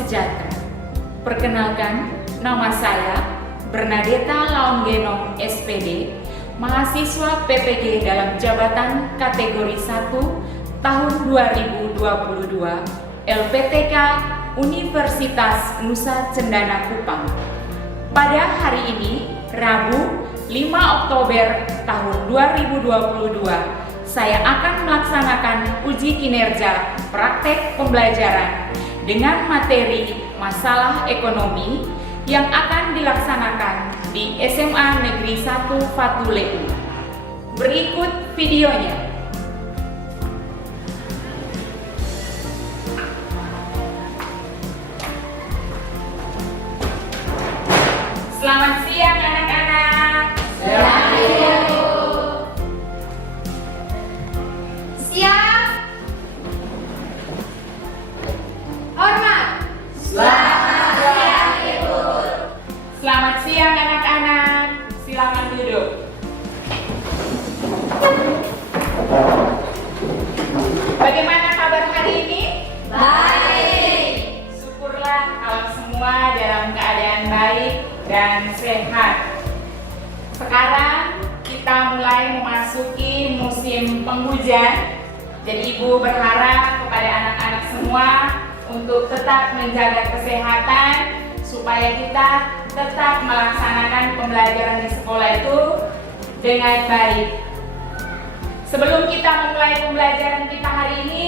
sejahtera. Perkenalkan, nama saya Bernadetta Laonggenong SPD, mahasiswa PPG dalam jabatan kategori 1 tahun 2022 LPTK Universitas Nusa Cendana Kupang. Pada hari ini, Rabu 5 Oktober tahun 2022, saya akan melaksanakan uji kinerja praktek pembelajaran dengan materi masalah ekonomi yang akan dilaksanakan di SMA Negeri 1 Fatuleu. Berikut videonya. Selamat siang anak-anak. Selamat siang, Bu. Siap. Hormat. Selamat siang, Ibu. Selamat siang anak-anak. Silakan duduk. Bagaimana kabar hari ini? Baik. Syukurlah kalau semua dalam keadaan baik dan sehat. Sekarang kita mulai memasuki musim penghujan. Jadi Ibu berharap kepada anak-anak semua untuk tetap menjaga kesehatan supaya kita tetap melaksanakan pembelajaran di sekolah itu dengan baik. Sebelum kita memulai pembelajaran kita hari ini,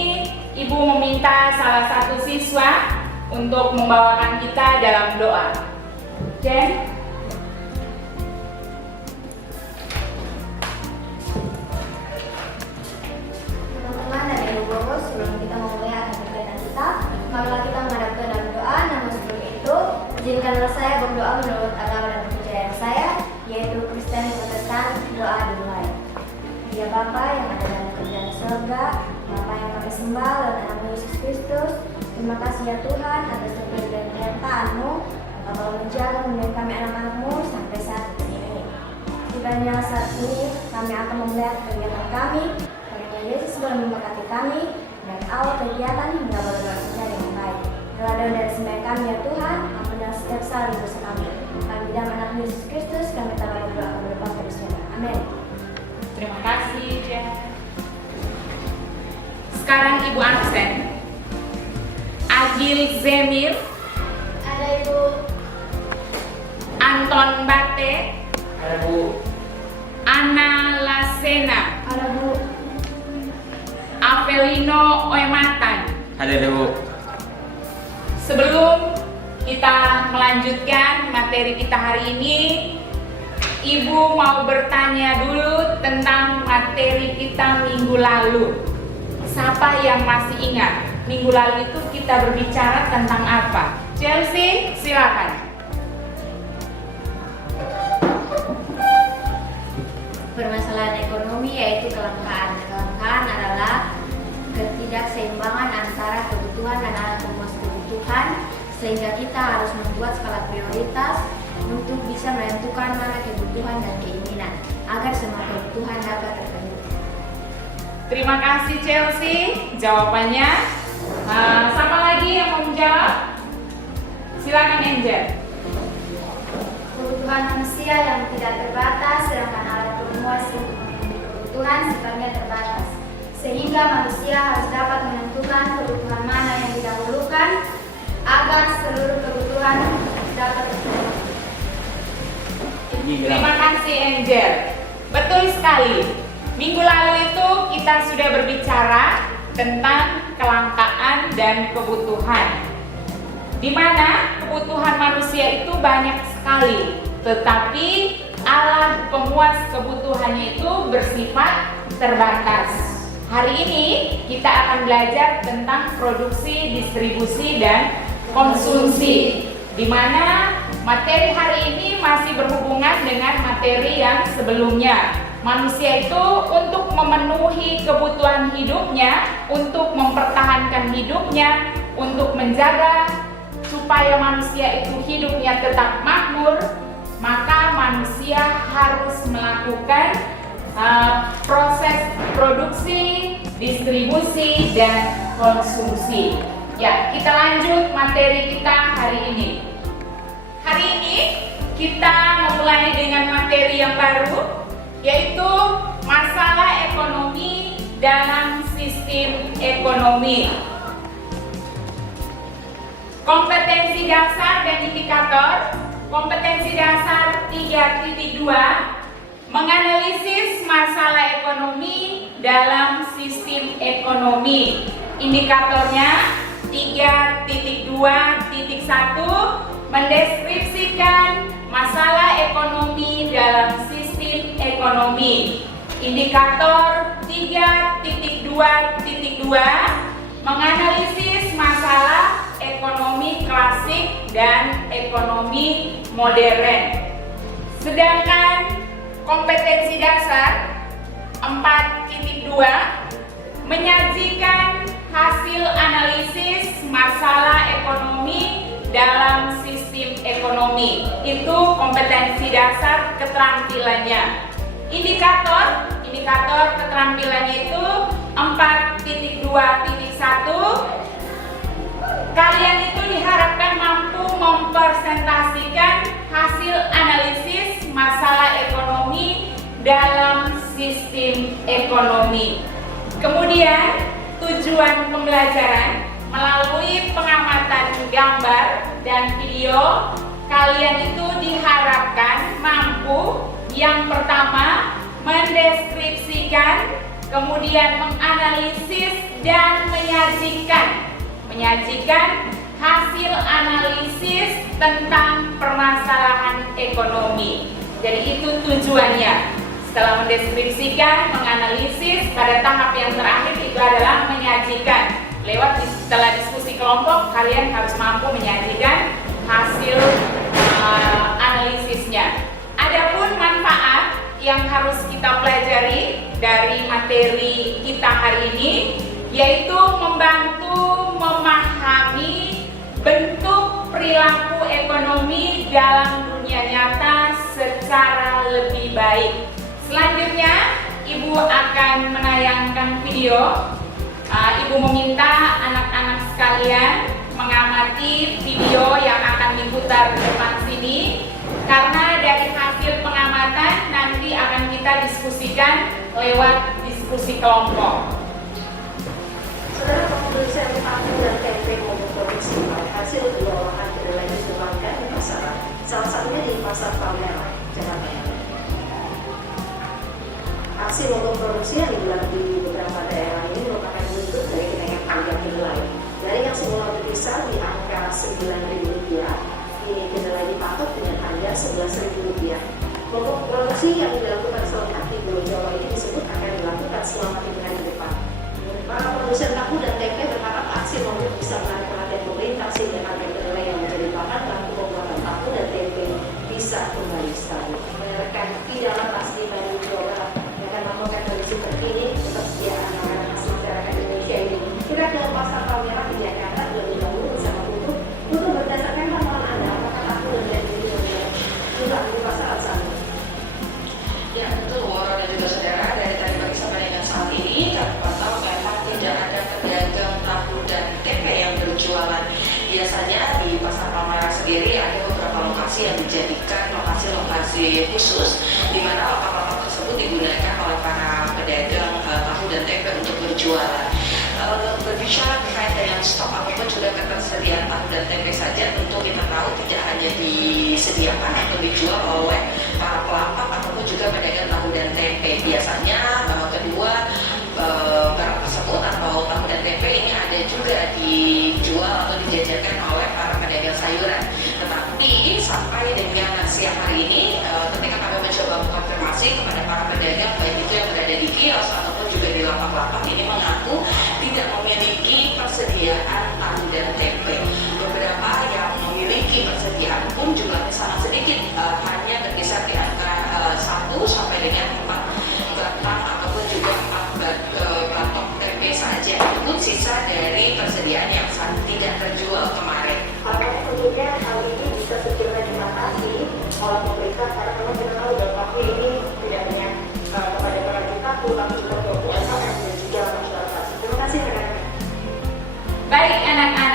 Ibu meminta salah satu siswa untuk membawakan kita dalam doa. Jen? Teman-teman dan Ibu Guru, sebelum kita memulai akan kegiatan kita, marilah kita menghadap ke dalam doa. Namun sebelum itu, izinkanlah saya berdoa menurut agama dan kepercayaan saya, yaitu Kristen Protestan. Doa dimulai. Ya Bapa yang ada dalam kerajaan surga, Bapa yang kami sembah dalam nama Yesus Kristus, terima kasih ya Tuhan atas terpilih dan penyertaan-Mu. Engkau menjaga mendidik kami anak-anak-Mu sampai saat ini. Kiranya saat ini kami akan memulai kegiatan kami, karena Yesus boleh memberkati kami dan awal kegiatan hingga berlangsung dengan baik. Teladan dari sembahyang kami ya Tuhan, ampunilah setiap salah dan dosa kami. Kami dalam anak Yesus Kristus, kami telah berdoa kepada Bapa di surga. Amin. Terima kasih, Jen. Sekarang Ibu absen. Agil Zemir, Ada Ibu. Anton Bate, Ada Bu. Ana Lasena, Ada Bu. Avelino Oematan. Ada Bu. Sebelum kita melanjutkan materi kita hari ini, Ibu mau bertanya dulu tentang materi kita minggu lalu. Siapa yang masih ingat? Minggu lalu itu kita berbicara tentang apa? Chelsea, silakan. Permasalahan ekonomi yaitu kelangkaan. Kelangkaan adalah ketidakseimbangan antara kebutuhan dan alat pemuas kebutuhan, sehingga kita harus membuat skala prioritas untuk bisa menentukan mana kebutuhan dan keinginan agar semua kebutuhan dapat terpenuhi. Terima kasih Chelsea, jawabannya. Siapa lagi yang mau menjawab? Silakan Angel. Kebutuhan manusia yang tidak terbatas, sedangkan alat pemuas untuk memenuhi kebutuhan sifatnya terbatas. Sehingga manusia harus dapat menentukan kebutuhan mana yang didahulukan agar seluruh kebutuhan dapat terpenuhi. Terima kasih Angel. Betul sekali. Minggu lalu itu kita sudah berbicara tentang kelangkaan dan kebutuhan, di mana kebutuhan manusia itu banyak sekali, tetapi alat pemuas kebutuhannya itu bersifat terbatas. Hari ini kita akan belajar tentang produksi, distribusi, dan konsumsi, di mana materi hari ini masih berhubungan dengan materi yang sebelumnya. Manusia itu untuk memenuhi kebutuhan hidupnya, untuk mempertahankan hidupnya, untuk menjaga supaya manusia itu hidupnya tetap makmur, maka manusia harus melakukan proses produksi, distribusi, dan konsumsi. Ya, kita lanjut materi kita hari ini. Hari ini kita memulai dengan materi yang baru, yaitu masalah ekonomi dalam sistem ekonomi. Kompetensi dasar dan indikator. Kompetensi dasar 3.2, menganalisis masalah ekonomi dalam sistem ekonomi. Indikatornya 3.2.1, mendeskripsikan masalah ekonomi dalam sistem ekonomi. Indikator 3.2.2, menganalisis masalah ekonomi klasik dan ekonomi modern. Sedangkan kompetensi dasar 4.2 menyajikan hasil analisis masalah ekonomi dalam sistem ekonomi. Itu kompetensi dasar keterampilannya. Indikator keterampilannya itu 4.2.1. Kalian itu diharapkan mampu mempresentasikan hasil analisis masalah ekonomi dalam sistem ekonomi. Kemudian tujuan pembelajaran melalui pengamatan gambar dan video, kalian itu diharapkan mampu yang pertama mendeskripsikan, kemudian menganalisis dan menyajikan hasil analisis tentang permasalahan ekonomi. Jadi itu tujuannya. Setelah mendeskripsikan, menganalisis, pada tahap yang terakhir itu adalah menyajikan. Setelah diskusi kelompok, kalian harus mampu menyajikan hasil analisisnya. Adapun manfaat yang harus kita pelajari dari materi kita hari ini, yaitu membantu memahami bentuk perilaku ekonomi dalam dunia nyata secara lebih baik. Selanjutnya, Ibu akan menayangkan video. Ibu meminta anak-anak sekalian mengamati video yang akan diputar di depan sini, karena dari hasil pengamatan nanti akan kita diskusikan lewat diskusi kelompok. Saudara, pemproduksi tahu dan tempe maupun produksi hasil dua olahan kedelai dikembangkan di pasaran, salah satunya di Pasar Palmerah, Jakarta. Aksi maupun produksi yang digelar di beberapa daerah ini merupakan bentuk dari kenaikan harga kedelai. Dari yang semula berkisar di angka Rp9.000, kini kedelai dipatok dengan harga Rp11.000. Kelompok produksi yang dilakukan selengkap di Pulau Jawa ini disebut akan dilakukan selama 3 hari ke depan. Para produsen tahu dan tempe berharap aksi mogok bisa menarik perhatian pemerintah sehingga harga kedelai yang menjadi bahan baku pembuatan tahu dan tempe bisa kembali stabil. Menyerahkan tidak lepas di Bandung, Jawa Barat yang akan melakukan kondisi terkini ketersediaan makanan khas masyarakat Indonesia ini. Kita ke Pasar Palmerah di Jakarta terlebih dahulu bersama untuk berdasarkan laporan Anda apakah tahu dan tempe ini juga di pasar sana. Ya betul, Woro dan juga saudara, dari tadi pagi sampai dengan saat ini kami pantau memang tidak ada pedagang tahu dan tempe yang berjualan. Biasanya di Pasar Palmerah sendiri ada beberapa lokasi yang dijadikan lokasi-lokasi khusus, di mana lapak-lapak tersebut digunakan oleh para pedagang tahu dan tempe untuk berjualan. Berbicara terkait dengan stok ataupun juga ketersediaan tahu dan tempe saja, tentu kita tahu tidak hanya disediakan atau dijual oleh para pelapak ataupun juga pedagang tahu dan tempe. Biasanya kedua barang tersebut atau tahu dan tempe ini ada juga dijual atau dijajakan oleh para pedagang sayuran. Tetapi sampai dengan siang hari ini, ketika kami mencoba mengkonfirmasi kepada para pedagang baik itu yang berada di kios ataupun juga di lapak-lapak, ini mengaku tidak memiliki persediaan tahu dan tempe. Beberapa yang memiliki persediaan pun jumlahnya sangat sedikit, hanya berkisar di angka 1 sampai dengan 4 batang ataupun juga 4 batok tempe saja. Itu sisa dari persediaan yang tidak terjual kemarin. Apakah tentunya hal ini bisa segera diatasi oleh pemerintah, karena memang kita tahu dampaknya ini tidak hanya kepada para tahu tapi juga untuk UMKM dan juga masyarakat. Terima kasih rekan-rekan. Baik anak-anak.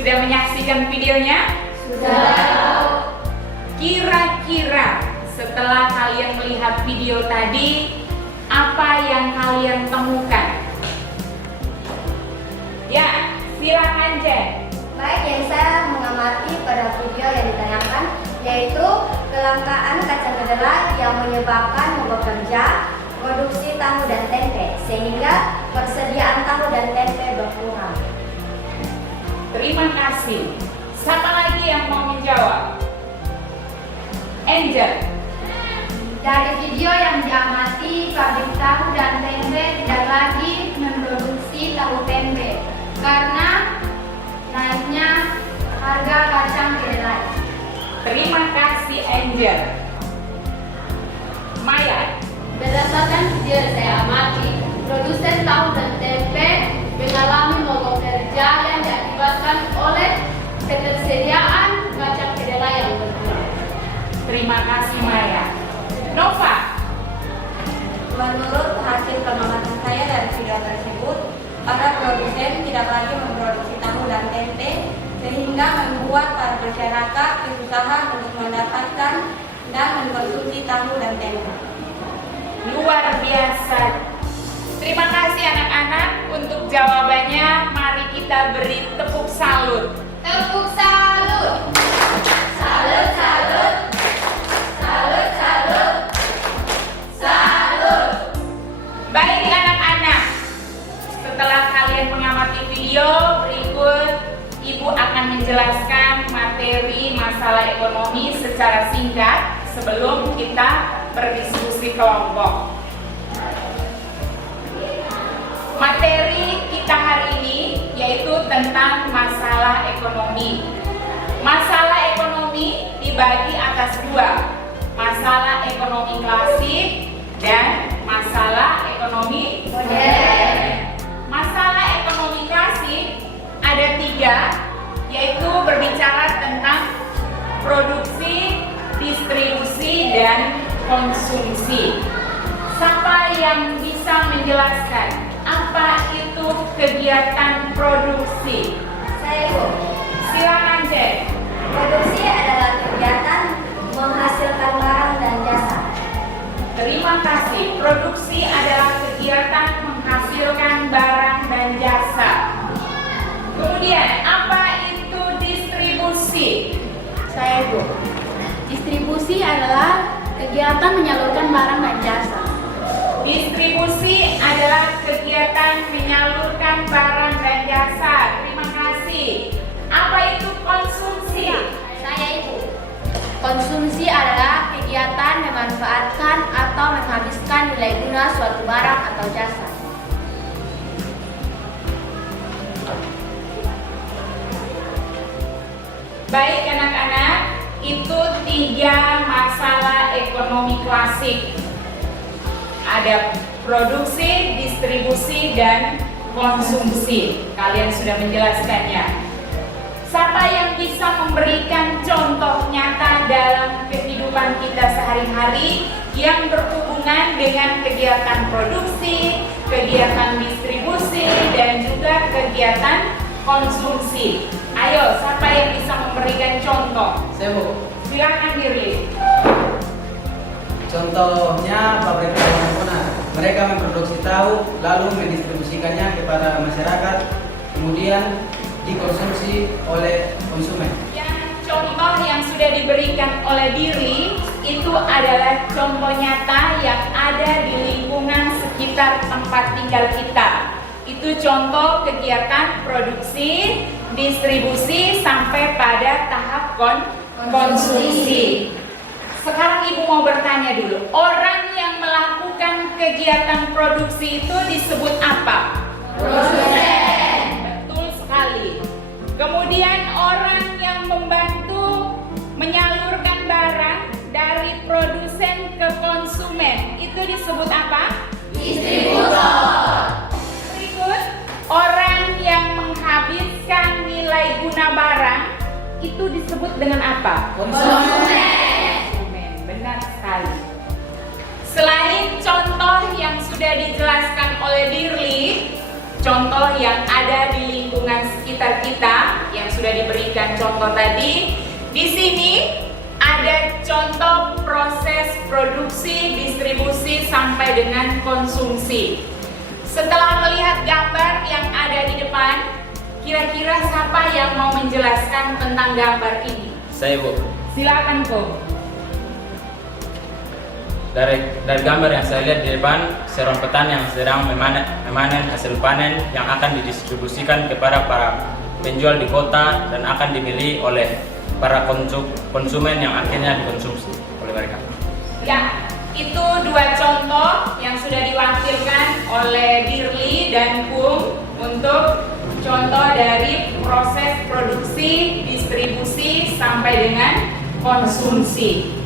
Sudah menyaksikan videonya? Sudah. Kira-kira setelah kalian melihat video tadi, apa yang kalian temukan? Ya, silakan Jen. Baik, yang saya mengamati pada video yang ditayangkan yaitu kelangkaan kacang kedelai yang menyebabkan mogok kerja produksi tahu dan tempe, sehingga persediaan tahu dan tempe berkurang. Terima kasih. Siapa lagi yang mau menjawab? Angel. Dari video yang diamati, pabrik tahu dan tempe tidak lagi memproduksi tahu tempe karena naiknya harga kacang kedelai. Terima kasih Angel. Maya. Berdasarkan video yang saya amati, produsen tahu dan tempe mengalami mogok kerja yang diakibatkan oleh ketersediaan kacang kedelai yang berkurang. Terima kasih Maya. Nova. Menurut hasil pengamatan saya dari video tersebut, para produsen tidak lagi memproduksi tahu dan tempe, sehingga membuat para masyarakat kesusahan untuk mendapatkan dan mengkonsumsi tahu dan tempe. Luar biasa. Terima kasih anak-anak untuk jawabannya. Mari kita beri tepuk salut. Tepuk salut! Salut, salut. Salut, salut. Salut. Baik anak-anak, setelah kalian mengamati video berikut, Ibu akan menjelaskan materi masalah ekonomi secara singkat sebelum kita berdiskusi kelompok. Materi kita hari ini yaitu tentang masalah ekonomi. Masalah ekonomi dibagi atas dua, masalah ekonomi klasik dan masalah ekonomi modern. Masalah ekonomi klasik ada tiga, yaitu berbicara tentang produksi, distribusi, dan konsumsi. Siapa yang bisa menjelaskan apa itu kegiatan produksi? Saya Bu. Silakan Jen. Produksi adalah kegiatan menghasilkan barang dan jasa. Terima kasih. Produksi adalah kegiatan menghasilkan barang dan jasa. Kemudian, apa itu distribusi? Saya Bu. Distribusi adalah kegiatan menyalurkan barang dan jasa. Distribusi adalah kegiatan menyalurkan barang dan jasa. Terima kasih. Apa itu konsumsi? Saya Ibu. Konsumsi adalah kegiatan memanfaatkan atau menghabiskan nilai guna suatu barang atau jasa. Baik anak-anak, itu tiga masalah ekonomi klasik. Ada produksi, distribusi, dan konsumsi. Kalian sudah menjelaskannya. Siapa yang bisa memberikan contoh nyata dalam kehidupan kita sehari-hari yang berhubungan dengan kegiatan produksi, kegiatan distribusi, dan juga kegiatan konsumsi? Ayo, siapa yang bisa memberikan contoh? Saya Bu. Silakan Dirli. Contohnya pabrik tahu Monas. Mereka memproduksi tahu lalu mendistribusikannya kepada masyarakat, kemudian dikonsumsi oleh konsumen. Yang contoh yang sudah diberikan oleh Dirli itu adalah contoh nyata yang ada di lingkungan sekitar tempat tinggal kita. Itu contoh kegiatan produksi, distribusi sampai pada tahap konsumsi. Sekarang Ibu mau bertanya dulu, orang yang melakukan kegiatan produksi itu disebut apa? Produsen. Betul sekali. Kemudian orang yang membantu menyalurkan barang dari produsen ke konsumen itu disebut apa? Distributor. Berikut, orang yang menghabiskan nilai guna barang itu disebut dengan apa? Konsumen. Benar sekali. Selain contoh yang sudah dijelaskan oleh Dirli, contoh yang ada di lingkungan sekitar kita yang sudah contoh tadi. Di sini ada contoh proses produksi, distribusi sampai dengan konsumsi. Setelah melihat gambar yang ada di depan, kira-kira siapa yang mau menjelaskan tentang gambar ini? Saya, Bu. Silakan, Bu. Dari gambar yang saya lihat di depan, seorang petani yang sedang memanen hasil panen yang akan didistribusikan kepada para penjual di kota dan akan dibeli oleh para konsumen yang akhirnya dikonsumsi oleh mereka. Ya, itu dua contoh yang sudah diwakilkan oleh Dirli dan Bung untuk contoh dari proses produksi, distribusi sampai dengan konsumsi.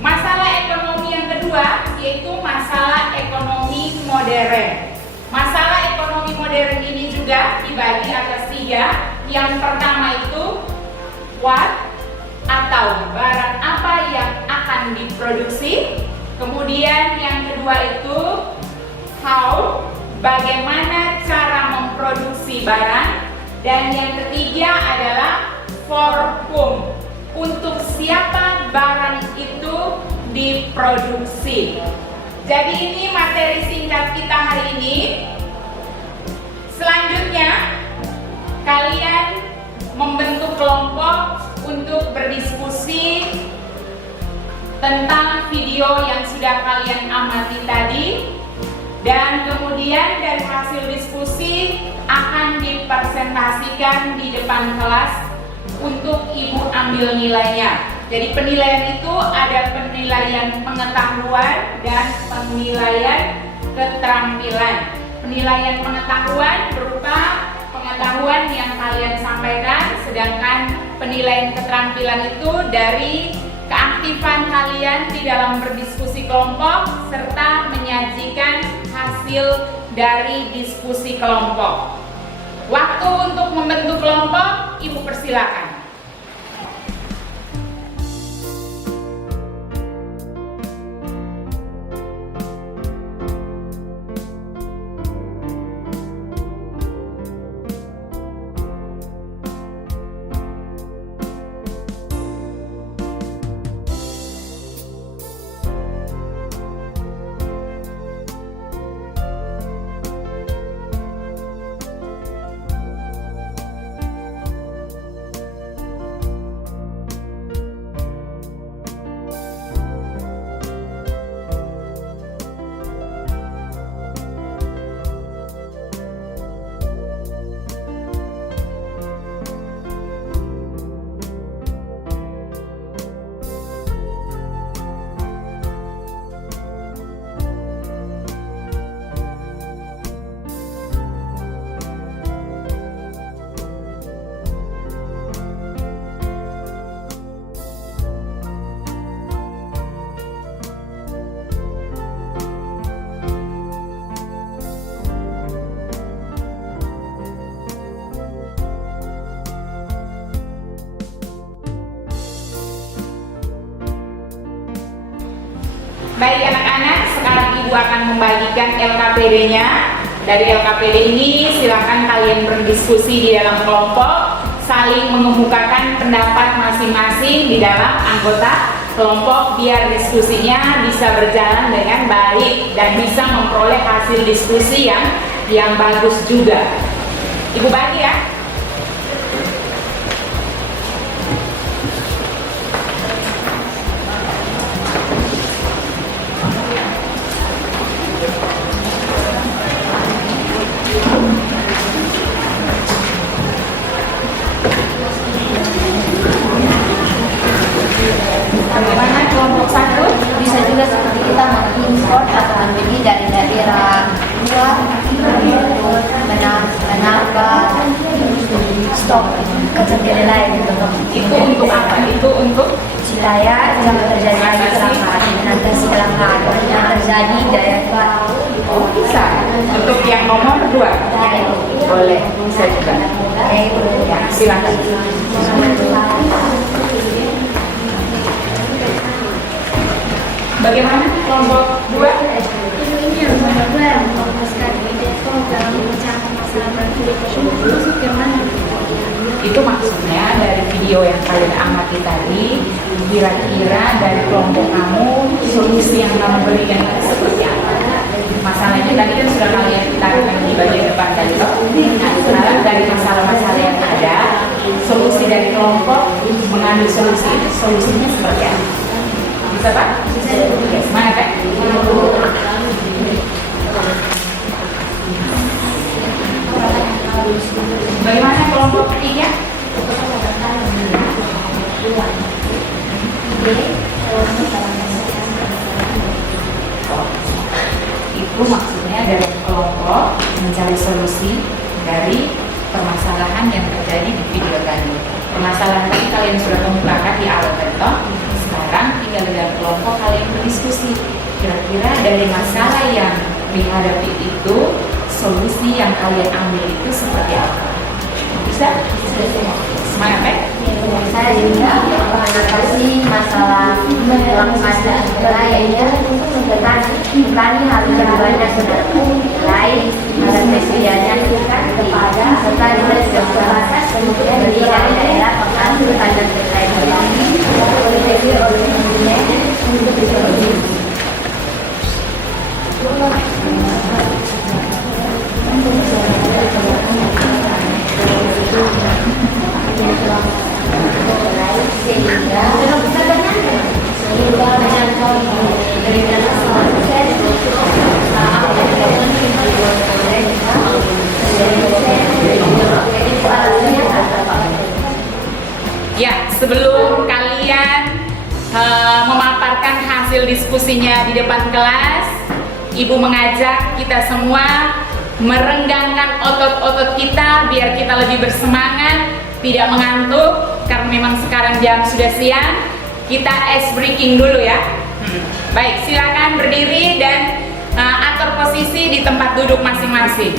Masalah ekonomi yang kedua yaitu masalah ekonomi modern. Masalah ekonomi modern ini juga dibagi atas 3. Yang pertama itu what atau barang apa yang akan diproduksi. Kemudian yang kedua itu how, bagaimana cara memproduksi barang. Dan yang ketiga adalah for whom, untuk siapa barang itu diproduksi. Jadi ini materi singkat kita hari ini. Selanjutnya kalian membentuk kelompok untuk berdiskusi tentang video yang sudah kalian amati tadi, dan kemudian dari hasil diskusi akan dipresentasikan di depan kelas untuk Ibu ambil nilainya. Jadi penilaian itu ada penilaian pengetahuan dan penilaian keterampilan. Penilaian pengetahuan berupa pengetahuan yang kalian sampaikan, sedangkan penilaian keterampilan itu dari keaktifan kalian di dalam berdiskusi kelompok serta menyajikan hasil dari diskusi kelompok. Waktu untuk membentuk kelompok, Ibu persilakan. Baik anak-anak, sekarang Ibu akan membagikan LKPD-nya. Dari LKPD ini silakan kalian berdiskusi di dalam kelompok, saling mengemukakan pendapat masing-masing di dalam anggota kelompok biar diskusinya bisa berjalan dengan baik dan bisa memperoleh hasil diskusi yang bagus juga. Ibu bagi ya. Bagaimana kelompok 1? Bisa juga seperti kita mengimpor atau membeli dari daerah luar untuk menambah stok kacang kedelai gitu. Itu untuk apa? Itu untuk Supaya jangan terjadi lagi kecelakaan, mengatasi kecelakaan yang terjadi dari oh, bisa. Untuk yang nomor 2 boleh, bisa juga. Ya, silakan. Bagaimana kelompok 2? Ini yang nomor 2 yang memfokuskan ide dalam memecahkan masalah konflik tersebut masuk ke mana? Itu maksudnya dari video yang kalian amati tadi, kira-kira dari kelompok kamu solusi yang kamu berikan itu seperti apa? Masalahnya tadi kan sudah kalian taruhkan di bagian depan tadi toh. Nah sekarang dari masalah-masalah yang ada, solusi dari kelompok mengambil solusi itu solusinya seperti apa? Bisa Pak? Oke, semangat ya? Bagaimana kelompok ketiga? Itu maksudnya dari kelompok mencari solusi dari permasalahan yang terjadi di video tadi. Permasalahan tadi kalian sudah kemukakan di awal contoh. Sekarang tinggal dengan kelompok kalian berdiskusi. Kira-kira dari masalah yang dihadapi itu solusi yang kalian ambil itu seperti apa? Bisa? Semangat ya? Saya juga mengatasi masalah pelanggaran negara yaitu petani harus lebih banyak lain ada persediaannya kepada petani berbasis kemudian dari daerah penghasil tanah Ya, sebelum kalian memaparkan hasil diskusinya di depan kelas, Ibu mengajak kita semua merenggangkan otot-otot kita biar kita lebih bersemangat, tidak mengantuk, karena memang sekarang jam sudah siang. Kita ice breaking dulu ya. Baik, silakan berdiri dan atur posisi di tempat duduk masing-masing.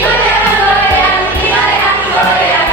Goyang, goyang, goyang.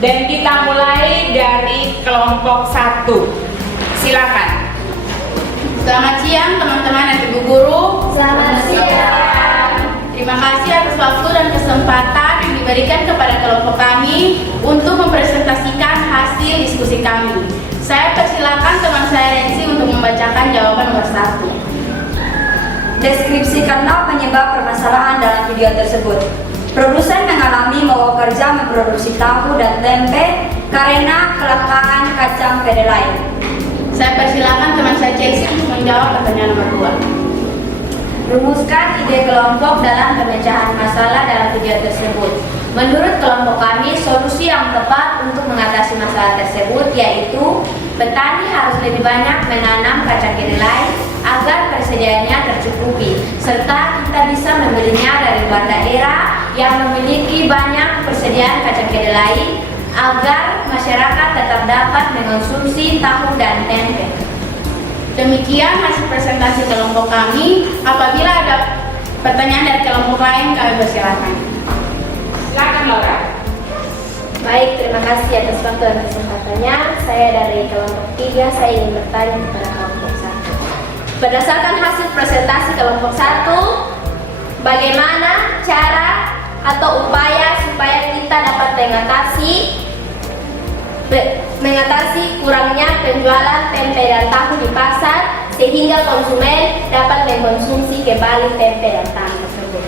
Dan kita mulai dari kelompok 1. Silakan. Selamat siang teman-teman dan ibu guru. Selamat siang. Terima kasih atas waktu dan kesempatan yang diberikan kepada kelompok kami untuk mempresentasikan hasil diskusi kami. Saya persilakan teman saya Renzi untuk membacakan jawaban nomor 1. Deskripsikanlah penyebab permasalahan dalam video tersebut. Produsen mengalami mogok kerja memproduksi tahu dan tempe karena kelangkaan kacang kedelai. Saya persilakan teman saya Chelsea untuk menjawab pertanyaan nomor 2. Rumuskan ide kelompok dalam pemecahan masalah dalam video tersebut. Menurut kelompok kami, solusi yang tepat untuk mengatasi masalah tersebut yaitu petani harus lebih banyak menanam kacang kedelai agar persediaannya tercukupi, serta kita bisa membelinya dari luar daerah yang memiliki banyak persediaan kacang kedelai agar masyarakat tetap dapat mengonsumsi tahu dan tempe. Demikian hasil presentasi kelompok kami. Apabila ada pertanyaan dari kelompok lain, kami persilakan. Silakan Laura. Baik, terima kasih atas waktu dan kesempatannya. Saya dari kelompok 3, saya ingin bertanya kepada kelompok 1. Berdasarkan hasil presentasi kelompok 1, bagaimana cara atau upaya supaya kita dapat mengatasi kurangnya penjualan tempe dan tahu di pasar sehingga konsumen dapat mengkonsumsi kembali tempe dan tahu tersebut.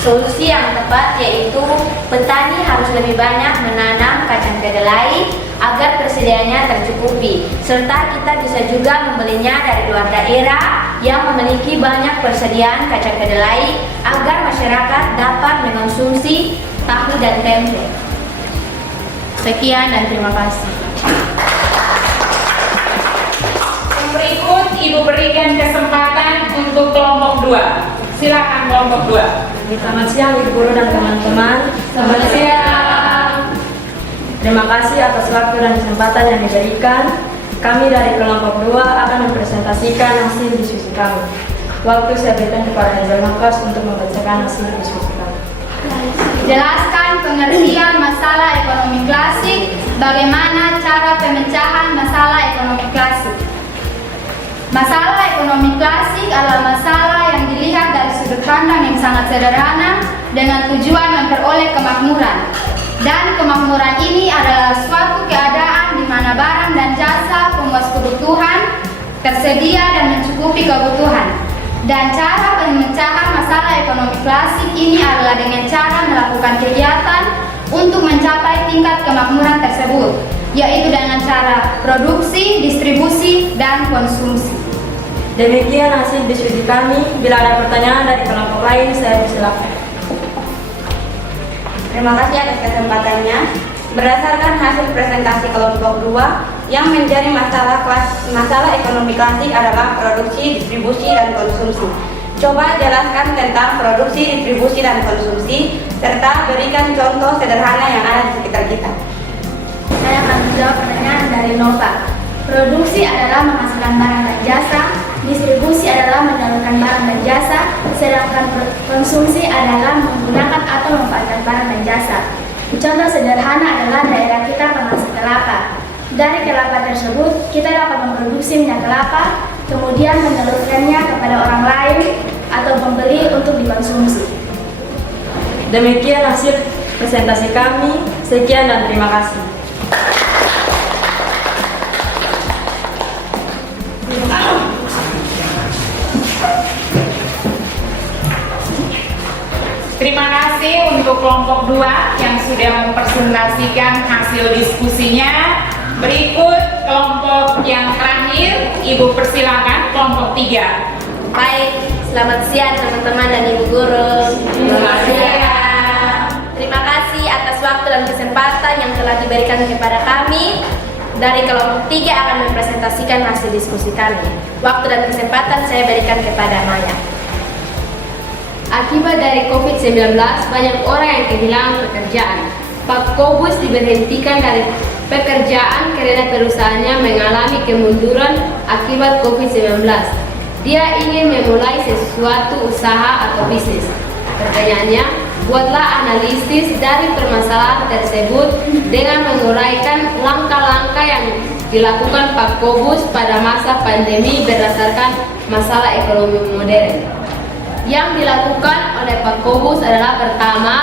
Solusi yang tepat yaitu petani harus lebih banyak menanam kacang kedelai agar persediaannya tercukupi, serta kita bisa juga membelinya dari luar daerah yang memiliki banyak persediaan kacang kedelai agar masyarakat dapat mengonsumsi tahu dan tempe. Sekian dan terima kasih. Yang berikut Ibu berikan kesempatan untuk kelompok 2. Silakan kelompok 2. Selamat siang ibu guru dan teman-teman. Selamat siang. Terima kasih atas waktu dan kesempatan yang diberikan. Kami dari kelompok 2 akan mempresentasikan hasil diskusi kami. Waktu saya berikan kepada Hazel Makas untuk membacakan hasil diskusi kami. Jelaskan pengertian masalah ekonomi klasik. Bagaimana cara pemecahan masalah ekonomi klasik? Masalah ekonomi klasik adalah masalah yang dilihat dari sudut pandang yang sangat sederhana dengan tujuan memperoleh kemakmuran. Dan kemakmuran ini adalah suatu keadaan di mana barang dan jasa pemuas kebutuhan tersedia dan mencukupi kebutuhan. Dan cara pemecahan masalah ekonomi klasik ini adalah dengan cara melakukan kegiatan untuk mencapai tingkat kemakmuran tersebut, yaitu dengan cara produksi, distribusi, dan konsumsi. Demikian hasil diskusi kami. Bila ada pertanyaan dari kelompok lain, saya persilakan. Terima kasih atas kesempatannya. Berdasarkan hasil presentasi kelompok 2, yang menjadi masalah ekonomi klasik adalah produksi, distribusi, dan konsumsi. Coba jelaskan tentang produksi, distribusi, dan konsumsi, serta berikan contoh sederhana yang ada di sekitar kita. Saya akan menjawab pertanyaan dari Nova. Produksi adalah menghasilkan barang dan jasa, distribusi adalah menyalurkan barang dan jasa, sedangkan konsumsi adalah menggunakan atau memanfaatkan barang dan jasa. Contoh sederhana adalah daerah kita penghasil kelapa. Dari kelapa tersebut, kita dapat memproduksi minyak kelapa, kemudian menyalurkannya kepada orang lain atau pembeli untuk dikonsumsi. Demikian hasil presentasi kami. Sekian dan terima kasih. Terima kasih untuk kelompok 2 yang sudah mempresentasikan hasil diskusinya. Berikut kelompok yang terakhir, Ibu persilakan kelompok 3. Baik, selamat siang teman-teman dan ibu guru. Selamat siang. Terima kasih atas waktu dan kesempatan yang telah diberikan kepada kami. Dari kelompok 3 akan mempresentasikan hasil diskusi kami. Waktu dan kesempatan saya berikan kepada Maya. Akibat dari COVID-19, banyak orang yang kehilangan pekerjaan. Pak Kobus diberhentikan dari pekerjaan karena perusahaannya mengalami kemunduran akibat COVID-19. Dia ingin memulai sesuatu usaha atau bisnis. Pertanyaannya, buatlah analisis dari permasalahan tersebut dengan menguraikan langkah-langkah yang dilakukan Pak Kobus pada masa pandemi berdasarkan masalah ekonomi modern. Yang dilakukan oleh Pak Kobus adalah pertama,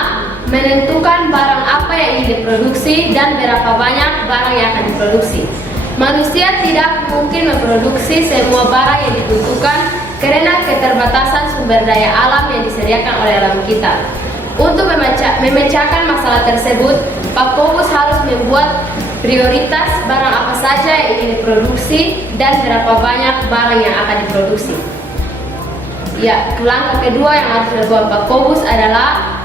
menentukan barang apa yang ingin diproduksi dan berapa banyak barang yang akan diproduksi. Manusia tidak mungkin memproduksi semua barang yang dibutuhkan karena keterbatasan sumber daya alam yang disediakan oleh alam kita. Untuk memecahkan masalah tersebut, Pak Kobus harus membuat prioritas barang apa saja yang ingin diproduksi dan berapa banyak barang yang akan diproduksi. Ya, langkah kedua yang harus dilakukan Pak Kobus adalah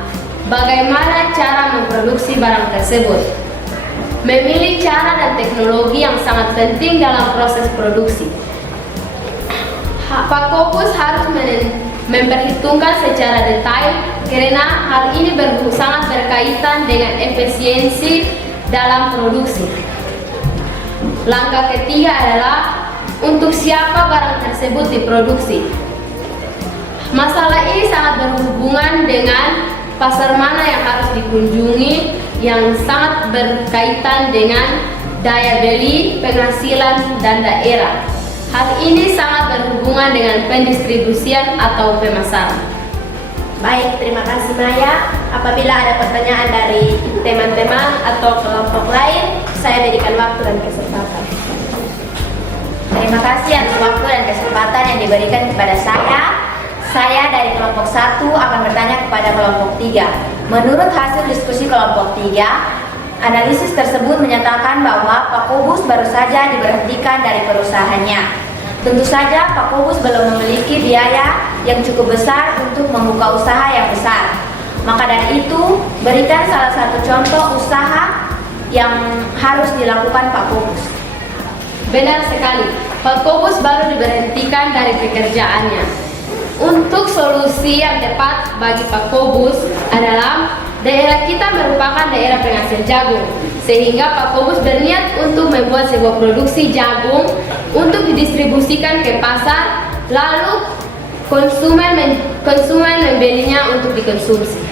bagaimana cara memproduksi barang tersebut. Memilih cara dan teknologi yang sangat penting dalam proses produksi. Pak Kobus harus memperhitungkan secara detail karena hal ini sangat berkaitan dengan efisiensi dalam produksi. Langkah ketiga adalah untuk siapa barang tersebut diproduksi. Masalah ini sangat berhubungan dengan pasar mana yang harus dikunjungi yang sangat berkaitan dengan daya beli, penghasilan, dan daerah. Hal ini sangat berhubungan dengan pendistribusian atau pemasaran. Baik, terima kasih Maya. Apabila ada pertanyaan dari teman-teman atau kelompok lain, saya berikan waktu dan kesempatan. Terima kasih atas waktu dan kesempatan yang diberikan kepada saya. Saya dari kelompok 1 akan bertanya kepada kelompok 3. Menurut hasil diskusi kelompok 3, analisis tersebut menyatakan bahwa Pak Kobus baru saja diberhentikan dari perusahaannya. Tentu saja Pak Kobus belum memiliki biaya yang cukup besar untuk membuka usaha yang besar. Maka dari itu, berikan salah satu contoh usaha yang harus dilakukan Pak Kobus. Benar sekali, Pak Kobus baru diberhentikan dari pekerjaannya. Untuk solusi yang tepat bagi Pak Kobus adalah daerah kita merupakan daerah penghasil jagung, sehingga Pak Kobus berniat untuk membuat sebuah produksi jagung untuk didistribusikan ke pasar, lalu konsumen membelinya untuk dikonsumsi.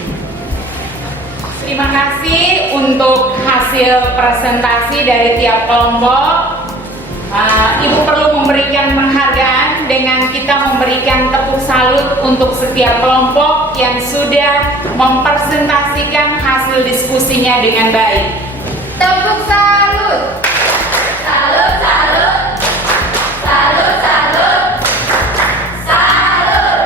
Terima kasih untuk hasil presentasi dari tiap kelompok. Ibu perlu memberikan penghargaan dengan kita memberikan tepuk salut untuk setiap kelompok yang sudah mempresentasikan hasil diskusinya dengan baik. Tepuk salut! Salut, salut! Salut, salut! Salut!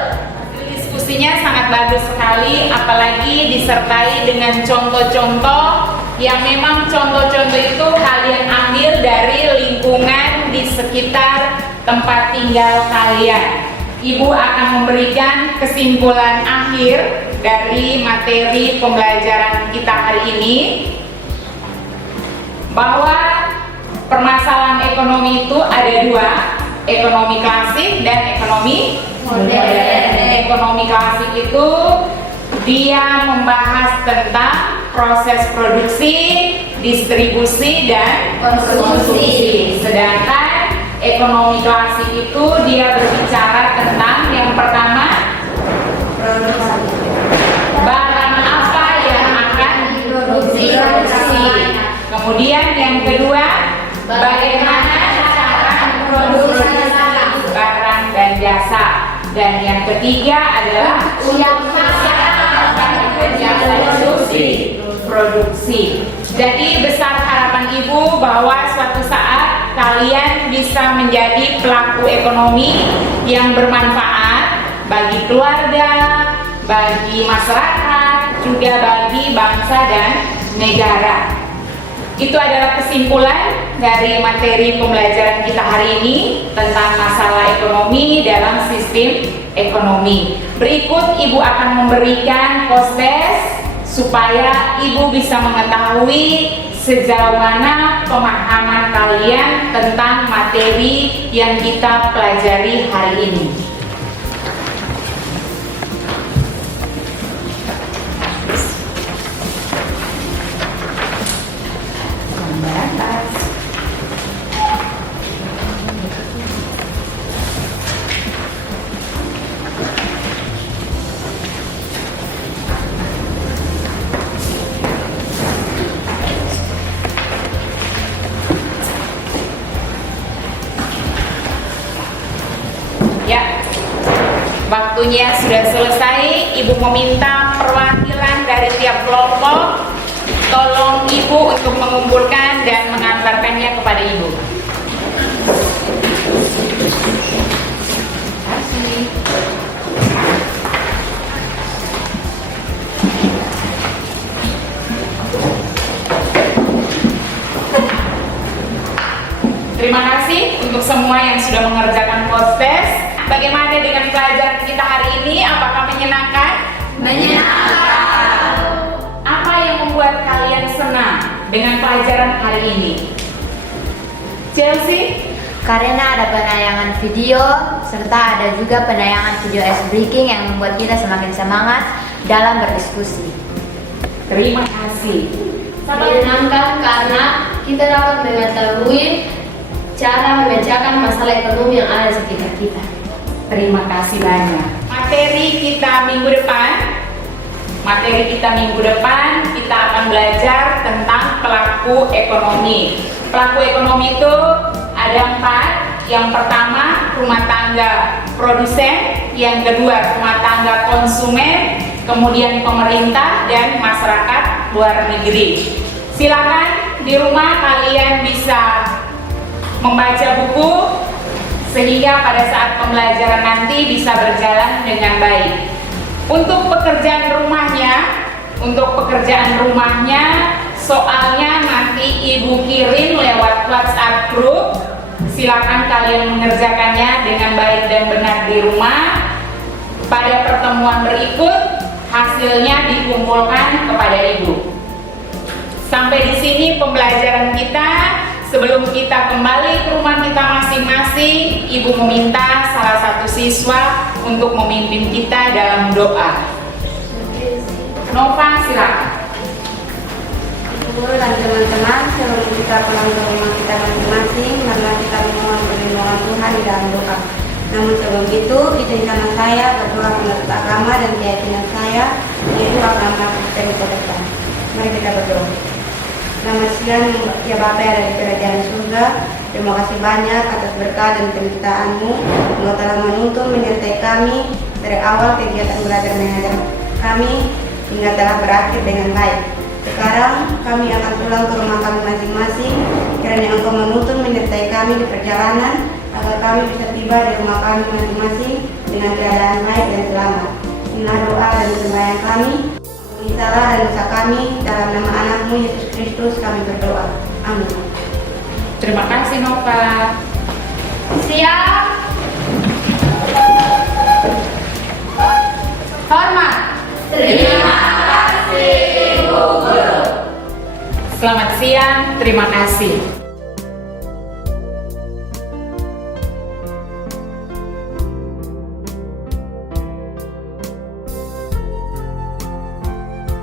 Hasil diskusinya sangat bagus sekali, apalagi disertai dengan contoh-contoh yang memang contoh-contoh itu kalian ambil dari lingkungan di sekitar tempat tinggal kalian. Ibu akan memberikan kesimpulan akhir dari materi pembelajaran kita hari ini, bahwa permasalahan ekonomi itu ada dua, ekonomi klasik dan ekonomi modern. Ekonomi klasik itu dia membahas tentang proses produksi, distribusi, dan konsumsi. Sedangkan ekonomi klasik itu dia berbicara tentang yang pertama, barang apa yang akan diproduksi. Kemudian yang kedua, bagaimana cara memproduksi barang dan jasa. Dan yang ketiga adalah produksi. Jadi besar harapan ibu bahwa suatu saat kalian bisa menjadi pelaku ekonomi yang bermanfaat bagi keluarga, bagi masyarakat, juga bagi bangsa dan negara. Itu adalah kesimpulan dari materi pembelajaran kita hari ini tentang masalah ekonomi dalam sistem ekonomi. Berikut ibu akan memberikan post-test supaya ibu bisa mengetahui sejauh mana pemahaman kalian tentang materi yang kita pelajari hari ini. Waktunya sudah selesai. Ibu meminta perwakilan dari tiap kelompok, tolong Ibu untuk mengumpulkan dan mengantarkannya kepada Ibu. Terima kasih untuk semua yang sudah mengerjakan post test. Bagaimana dengan pelajaran kita hari ini? Apakah menyenangkan? Menyenangkan. Apa yang membuat kalian senang dengan pelajaran hari ini? Chelsea? Karena ada penayangan video, serta ada juga penayangan video ice breaking yang membuat kita semakin semangat dalam berdiskusi. Terima kasih. Menyenangkan karena kita dapat mengetahui cara memecahkan masalah ekonomi yang ada di sekitar kita. Terima kasih banyak. Materi kita minggu depan kita akan belajar tentang pelaku ekonomi. Pelaku ekonomi itu ada 4. Yang pertama, rumah tangga produsen. Yang kedua, rumah tangga konsumen. Kemudian pemerintah dan masyarakat luar negeri. Silakan di rumah kalian bisa membaca buku sehingga pada saat pembelajaran nanti bisa berjalan dengan baik. Untuk pekerjaan rumahnya, soalnya nanti Ibu kirim lewat WhatsApp group. Silakan kalian mengerjakannya dengan baik dan benar di rumah. Pada pertemuan berikut hasilnya dikumpulkan kepada Ibu. Sampai di sini pembelajaran kita. Sebelum kita kembali ke rumah kita masing-masing, Ibu meminta salah satu siswa untuk memimpin kita dalam doa. Nova, silakan. Guru dan teman-teman, sebelum kita pulang ke rumah kita masing-masing, marilah kita memohon perlindungan Tuhan di dalam doa. Namun sebelum itu, izinkan saya berdoa menurut agama dan keyakinan saya, yaitu agama Kristen Protestan. Mari kita berdoa. Selamat siang ya Bapa yang ada di kerajaan surga. Terima kasih banyak atas berkah dan penyertaan-Mu yang telah menuntun menyertai kami dari awal kegiatan belajar mengajar kami hingga telah berakhir dengan baik. Sekarang kami akan pulang ke rumah kami masing-masing. Kiranya Engkau menuntun menyertai kami di perjalanan agar kami bisa tiba di rumah kami masing-masing dengan keadaan baik dan selamat. Inilah doa dan sembahyang kami. Salah dan dosa kami, dalam nama anak-Mu Yesus Kristus kami berdoa. Amin. Terima kasih Nova. Siap. Hormat. Terima kasih, Bu Guru. Selamat siang, terima kasih.